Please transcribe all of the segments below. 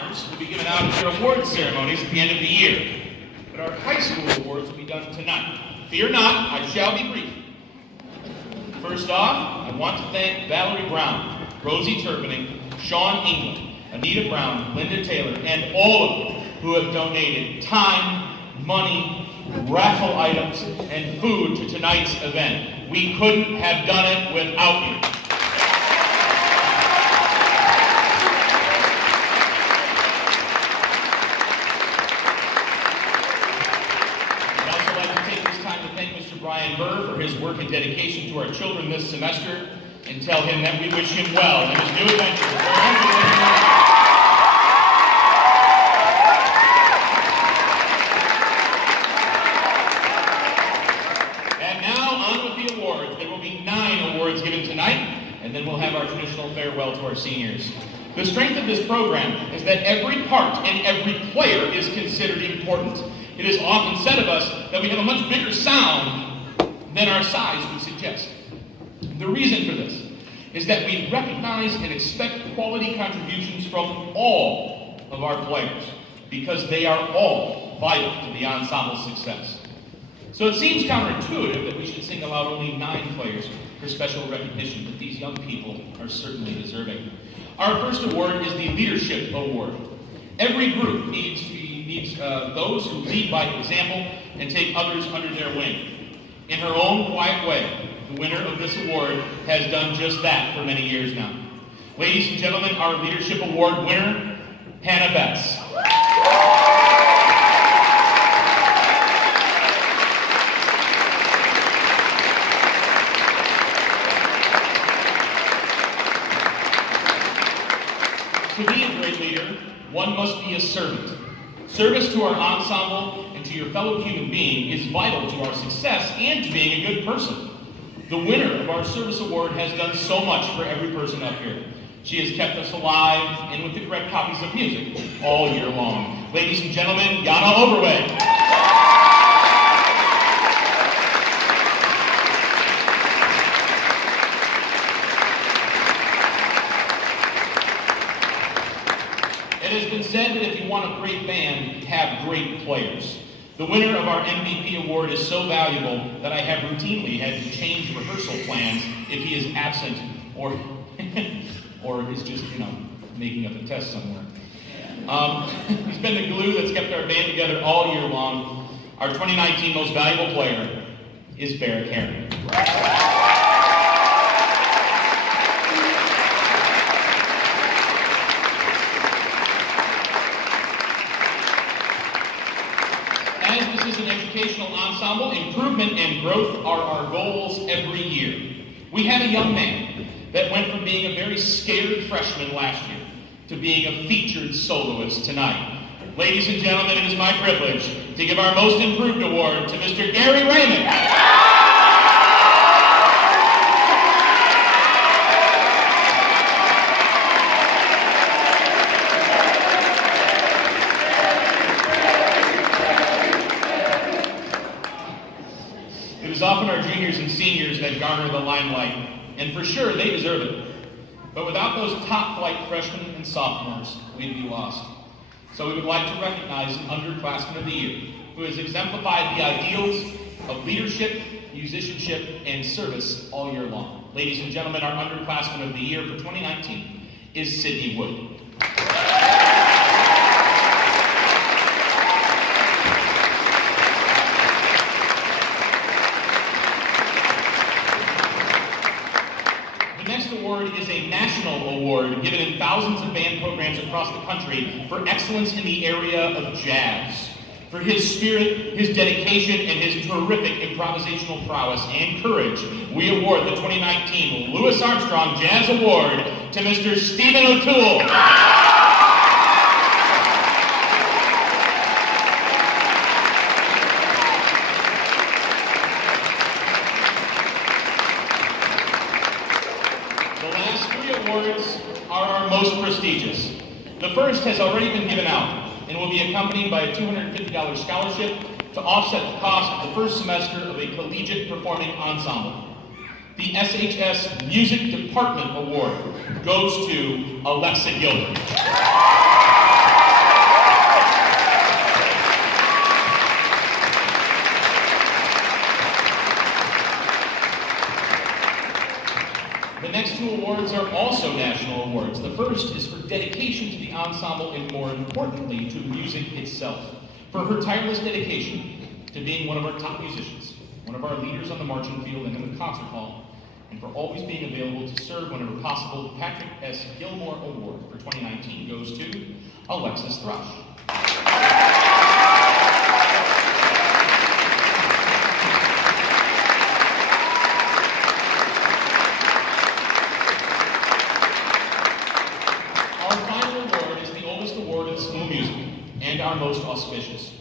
Will be given out at their award ceremonies at the end of the year. But our high school awards will be done tonight. Fear not, I shall be brief. First off, I want to thank Valerie Brown, Rosie Turpinning, Sean England, Anita Brown, Linda Taylor, and all of them who have donated time, money, raffle items, and food to tonight's event. We couldn't have done it without you. Brian Burr for his work and dedication to our children this semester, and tell him that we wish him well in his new adventure. And now on with the awards. There will be 9 awards given tonight, and then we'll have our traditional farewell to our seniors. The strength of this program is that every part and every player is considered important. It is often said of us that we have a much bigger sound than our size would suggest. The reason for this is that we recognize and expect quality contributions from all of our players because they are all vital to the ensemble's success. So it seems counterintuitive that we should single out only 9 players for special recognition, but these young people are certainly deserving. Our first award is the Leadership Award. Every group needs those who lead by example and take others under their wing. In her own quiet way, the winner of this award has done just that for many years now. Ladies and gentlemen, our Leadership Award winner, Hannah Betts. To be a great leader, one must be a servant. Service to our ensemble and to your fellow human being is vital to our success and to being a good person. The winner of our service award has done so much for every person up here. She has kept us alive and with the correct copies of music all year long. Ladies and gentlemen, Yana Overway. It has been said that if you want a great band, have great players. The winner of our MVP award is so valuable that I have routinely had to change rehearsal plans if he is absent or is just, making up a test somewhere. He's been the glue that's kept our band together all year long. Our 2019 most valuable player is Barrett Herron. Educational ensemble, improvement and growth are our goals every year. We had a young man that went from being a very scared freshman last year to being a featured soloist tonight. Ladies and gentlemen, it is my privilege to give our Most Improved Award to Mr. Gary Raymond. Often our juniors and seniors that garner the limelight, and for sure they deserve it. But without those top-flight freshmen and sophomores, we'd be lost. So we would like to recognize an underclassman of the year who has exemplified the ideals of leadership, musicianship, and service all year long. Ladies and gentlemen, our underclassman of the year for 2019 is Sydney Wood. Is a national award given in thousands of band programs across the country for excellence in the area of jazz. For his spirit, his dedication, and his terrific improvisational prowess and courage, we award the 2019 Louis Armstrong Jazz Award to Mr. Stephen O'Toole. Are our most prestigious. The first has already been given out and will be accompanied by a $250 scholarship to offset the cost of the first semester of a collegiate performing ensemble. The SHS Music Department Award goes to Alexa Gilbert. ensemble, and more importantly, to music itself, for her tireless dedication to being one of our top musicians, one of our leaders on the marching field and in the concert hall, and for always being available to serve whenever possible. The Patrick S. Gilmore Award for 2019 goes to Alexis Thrush. And our most auspicious.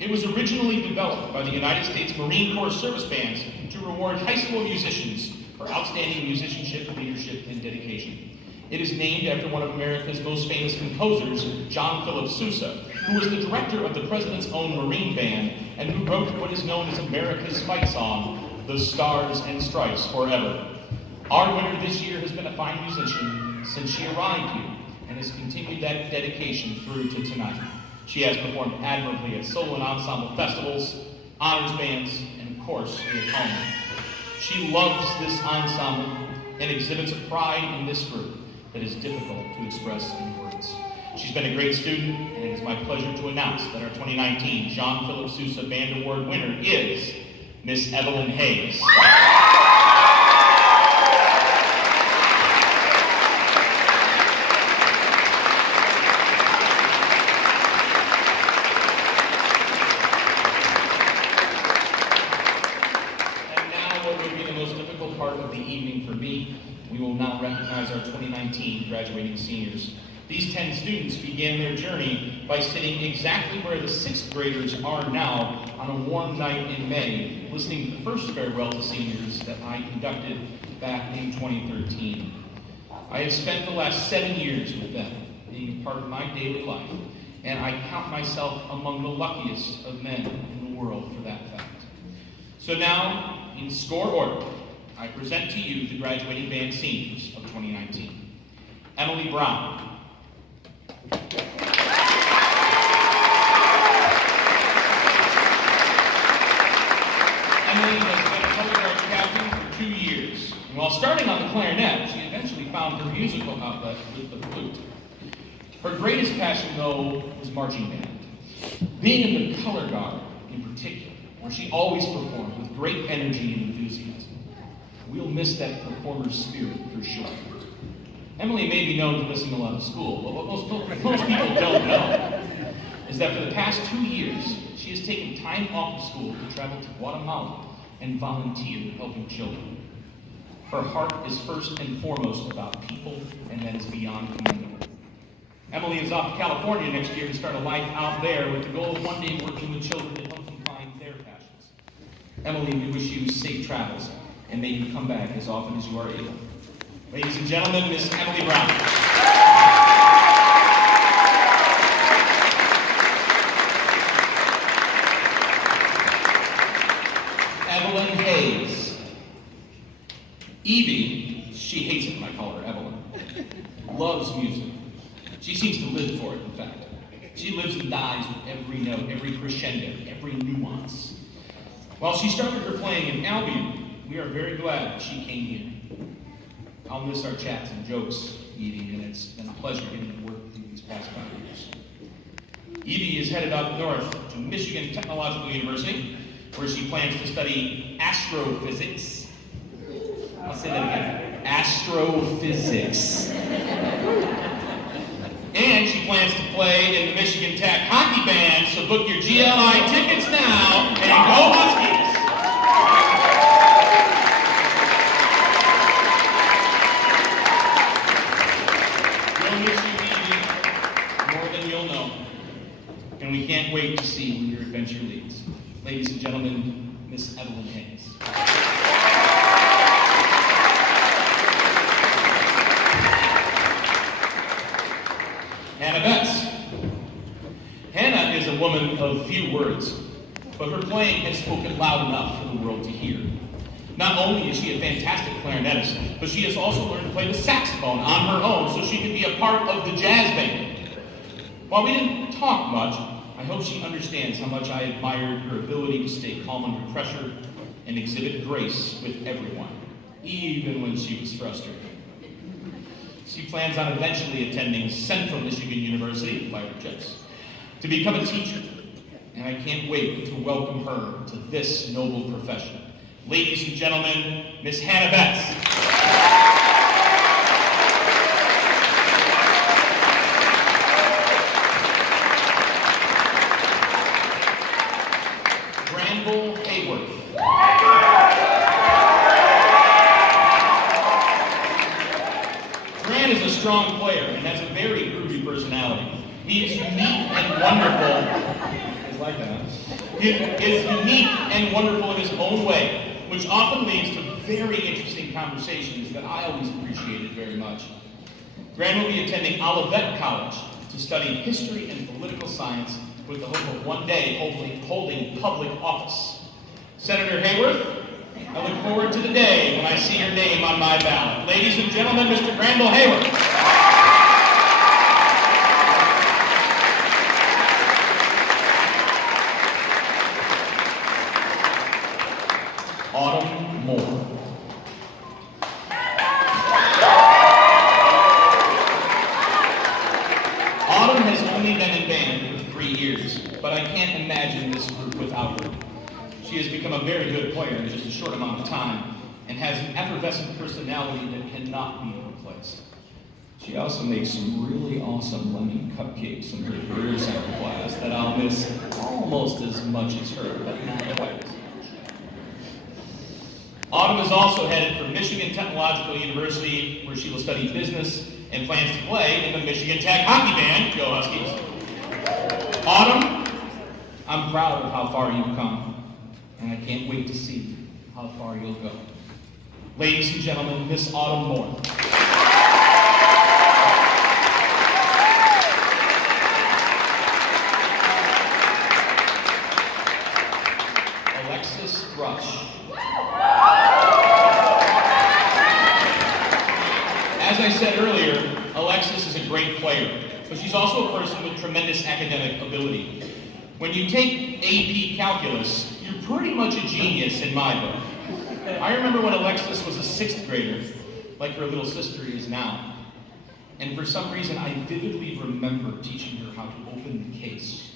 It was originally developed by the United States Marine Corps service bands to reward high school musicians for outstanding musicianship, leadership, and dedication. It is named after one of America's most famous composers, John Philip Sousa, who was the director of the President's own Marine Band and who wrote what is known as America's fight song, The Stars and Stripes Forever. Our winner this year has been a fine musician since she arrived here and has continued that dedication through to tonight. She has performed admirably at solo and ensemble festivals, honors bands, and of course, here at home. She loves this ensemble and exhibits a pride in this group that is difficult to express in words. She's been a great student, and it is my pleasure to announce that our 2019 John Philip Sousa Band Award winner is Miss Evelyn Hayes. We will now recognize our 2019 graduating seniors. These 10 students began their journey by sitting exactly where the 6th graders are now on a warm night in May, listening to the first farewell to seniors that I conducted back in 2013. I have spent the last 7 years with them, being a part of my daily life, and I count myself among the luckiest of men in the world for that fact. So now, in score order, I present to you the graduating band seniors of 2019. Emily Brown. Emily has been a color guard captain for 2 years. And while starting on the clarinet, she eventually found her musical outlet with the flute. Her greatest passion, though, was marching band. Being in the color guard, in particular, where she always performed with great energy and enthusiasm. We'll miss that performer's spirit for sure. Emily may be known for missing a lot of school, but what most people don't know is that for the past 2 years, she has taken time off of school to travel to Guatemala and volunteer helping children. Her heart is first and foremost about people, and that is beyond commendable. Emily is off to California next year to start a life out there with the goal of one day working with children to help them find their passions. Emily, we wish you safe travels, and may you come back as often as you are able. Ladies and gentlemen, Miss Emily Brown. Evelyn Hayes. Evie, she hates it when I call her Evelyn, loves music. She seems to live for it, in fact. She lives and dies with every note, every crescendo, every nuance. While she started her playing in Albion, we are very glad that she came here. I'll miss our chats and jokes, Evie, and it's been a pleasure getting to work with you these past 5 years. Evie is headed up north to Michigan Technological University, where she plans to study astrophysics. I'll say that again. Astrophysics. And she plans to play in the Michigan Tech hockey band, so book your GLI tickets now and go Huskies! And we can't wait to see where your adventure leads. Ladies and gentlemen, Miss Evelyn Hayes. Hannah Betts. Hannah is a woman of few words, but her playing has spoken loud enough for the world to hear. Not only is she a fantastic clarinetist, but she has also learned to play the saxophone on her own so she can be a part of the jazz band. While we didn't talk much, I hope she understands how much I admired her ability to stay calm under pressure and exhibit grace with everyone, even when she was frustrated. She plans on eventually attending Central Michigan University, Fire Chips, to become a teacher. And I can't wait to welcome her to this noble profession. Ladies and gentlemen, Miss Hannah Betts. Grant is a strong player and has a very groovy personality. He is unique and wonderful. It's like that. He is unique and wonderful in his own way, which often leads to very interesting conversations that I always appreciated very much. Grant will be attending Olivet College to study history and political science with the hope of one day holding public office. Senator Hayworth, I look forward to the day when I see your name on my ballot. Ladies and gentlemen, Mr. Granville Hayworth. Autumn Moore. Autumn has only been in band for 3 years, but I can't imagine this group without her. She has become a very good player in just a short amount of time and has an effervescent personality that cannot be replaced. She also makes some really awesome lemon cupcakes in her career center class that I'll miss almost as much as her, but not quite as much. Autumn is also headed for Michigan Technological University, where she will study business and plans to play in the Michigan Tech hockey band. Go Huskies. Autumn, I'm proud of how far you've come. And I can't wait to see how far you'll go. Ladies and gentlemen, Miss Autumn Moore. Alexis Rush. As I said earlier, Alexis is a great player, but she's also a person with tremendous academic ability. When you take AP Calculus, you're pretty much a genius in my book. I remember when Alexis was a 6th grader, like her little sister is now. And for some reason, I vividly remember teaching her how to open the case,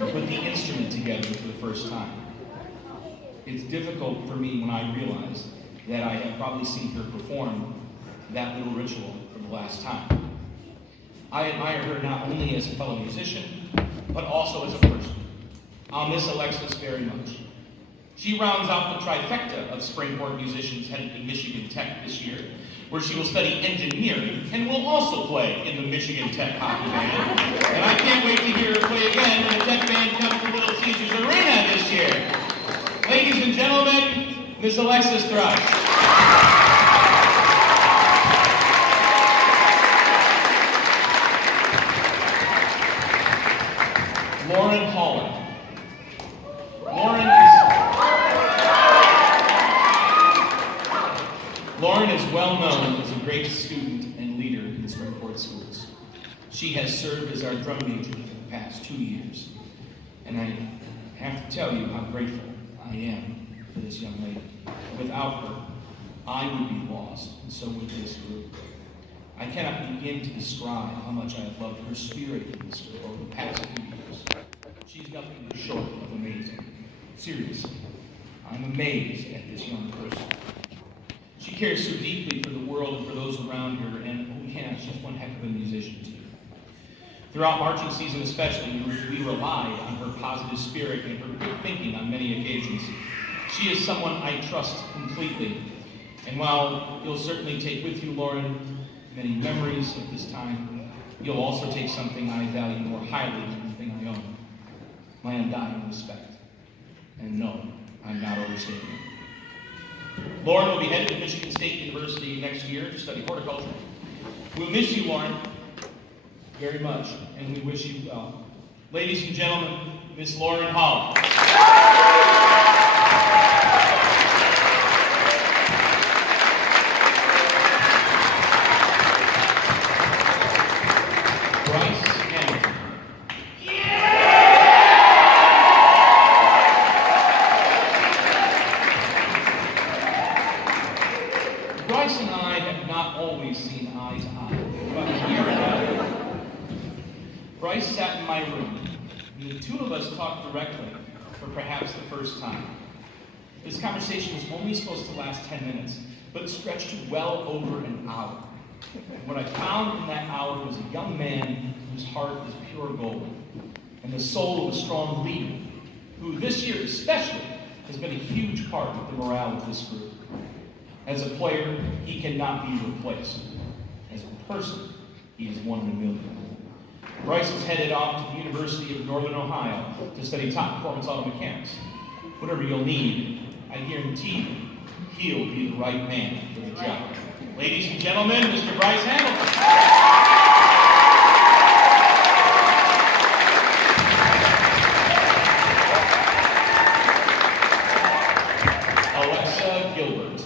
or put the instrument together for the first time. It's difficult for me when I realize that I have probably seen her perform that little ritual for the last time. I admire her not only as a fellow musician, but also as a person. I'll miss Alexis very much. She rounds out the trifecta of Springport musicians headed to Michigan Tech this year, where she will study engineering and will also play in the Michigan Tech hockey band. And I can't wait to hear her play again when the Tech band comes to Little Caesars Arena this year. Ladies and gentlemen, Miss Alexis Thrush. Lauren Holland. Lauren is well known as a great student and leader in the Springport schools. She has served as our drum major for the past 2 years. And I have to tell you how grateful I am for this young lady. Without her, I would be lost, and so would this group. I cannot begin to describe how much I have loved her spirit in this group over the past few years. She's nothing short of amazing. Seriously, I'm amazed at this young person. She cares so deeply for the world and for those around her, and oh yeah, she's one heck of a musician too. Throughout marching season especially, we relied on her positive spirit and her good thinking on many occasions. She is someone I trust completely. And while you'll certainly take with you, Lauren, many memories of this time, you'll also take something I value more highly than anything I own. My undying respect. And no, I'm not overstating it. Lauren will be headed to Michigan State University next year to study horticulture. We'll miss you, Lauren, very much, and we wish you well. Ladies and gentlemen, Miss Lauren Hall. Bryce and I have not always seen eye to eye. Bryce sat in my room, and the two of us talked directly for perhaps the first time. This conversation was only supposed to last 10 minutes, but it stretched to well over an hour. And what I found in that hour was a young man whose heart is pure gold, and the soul of a strong leader, who this year especially has been a huge part of the morale of this group. As a player, he cannot be replaced. As a person, he is one in a million. Bryce was headed off to the University of Northern Ohio to study top performance auto mechanics. Whatever you'll need, I guarantee you, he'll be the right man for the job. Ladies and gentlemen, Mr. Bryce Hamilton. Gilbert.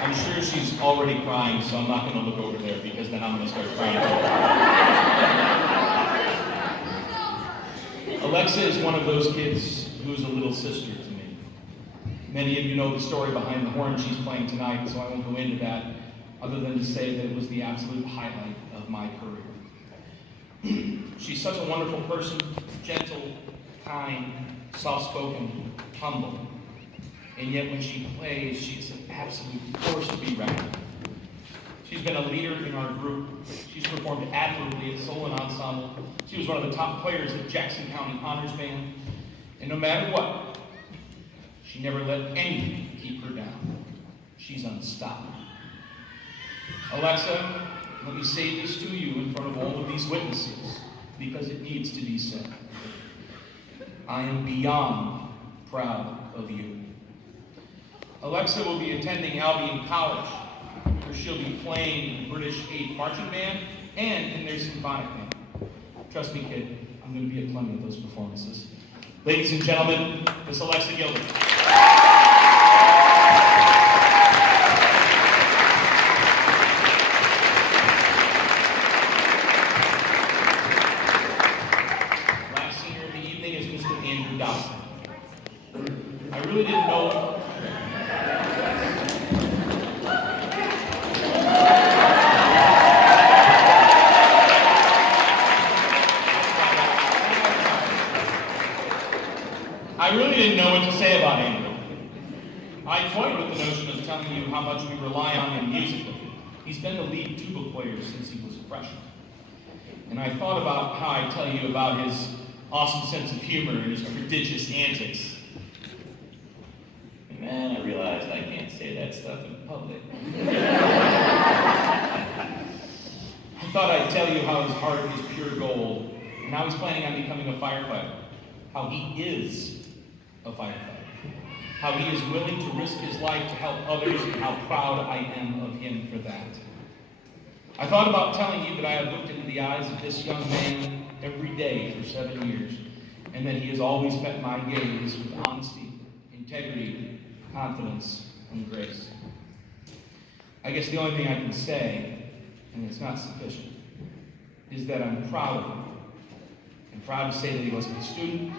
I'm sure she's already crying, so I'm not going to look over there because then I'm going to start crying. Alexa is one of those kids who's a little sister to me. Many of you know the story behind the horn she's playing tonight, so I won't go into that other than to say that it was the absolute highlight of my career. She's such a wonderful person, gentle, kind, soft-spoken, humble. And yet when she plays, she's an absolute force to be reckoned with. She's been a leader in our group. She's performed admirably at solo and ensemble. She was one of the top players at Jackson County Honors Band. And no matter what, she never let anything keep her down. She's unstoppable. Alexa, let me say this to you in front of all of these witnesses, because it needs to be said. I am beyond proud of you. Alexa will be attending Albion College, where she'll be playing in the British 8th Marching Band and in their symphonic band. Trust me, kid, I'm going to be at plenty of those performances. Ladies and gentlemen, Miss Alexa Gilbert. I really didn't know. I really didn't know what to say about Andrew. I toyed with the notion of telling you how much we rely on him musically. He's been the lead tuba player since he was a freshman. And I thought about how I'd tell you about his awesome sense of humor and his prodigious antics. And then I realized I can't say that stuff in public. I thought I'd tell you how his heart is pure gold, and how he's planning on becoming a firefighter. How he is a firefighter. How he is willing to risk his life to help others, and how proud I am of him for that. I thought about telling you that I have looked into the eyes of this young man every day for 7 years, and that he has always met my gaze with honesty, integrity, confidence, and grace. I guess the only thing I can say, and it's not sufficient, is that I'm proud of him. I'm proud to say that he wasn't a student.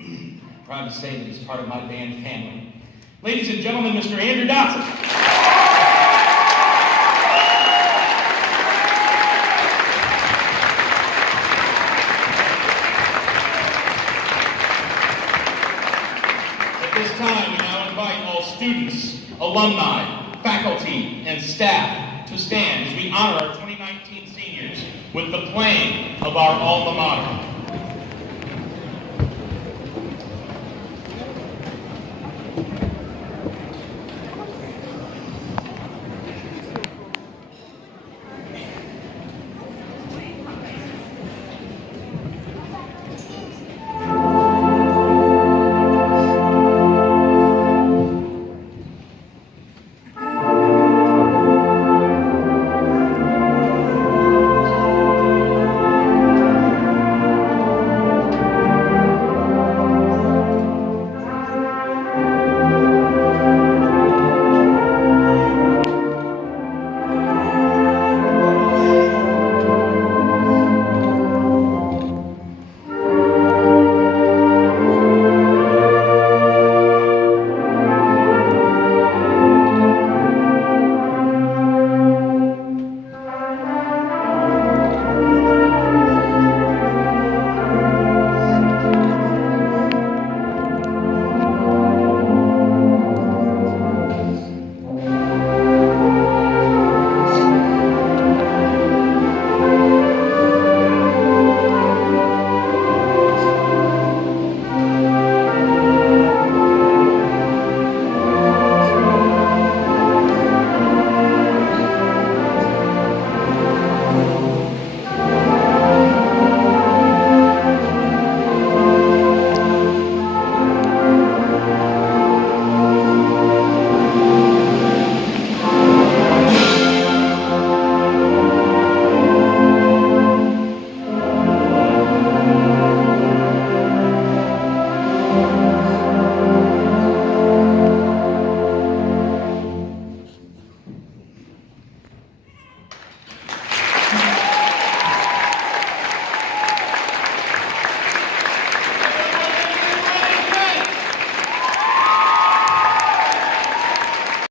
I'm proud to say that he's part of my band family. Ladies and gentlemen, Mr. Andrew Dotson. Students, alumni, faculty, and staff to stand as we honor our 2019 seniors with the playing of our alma mater.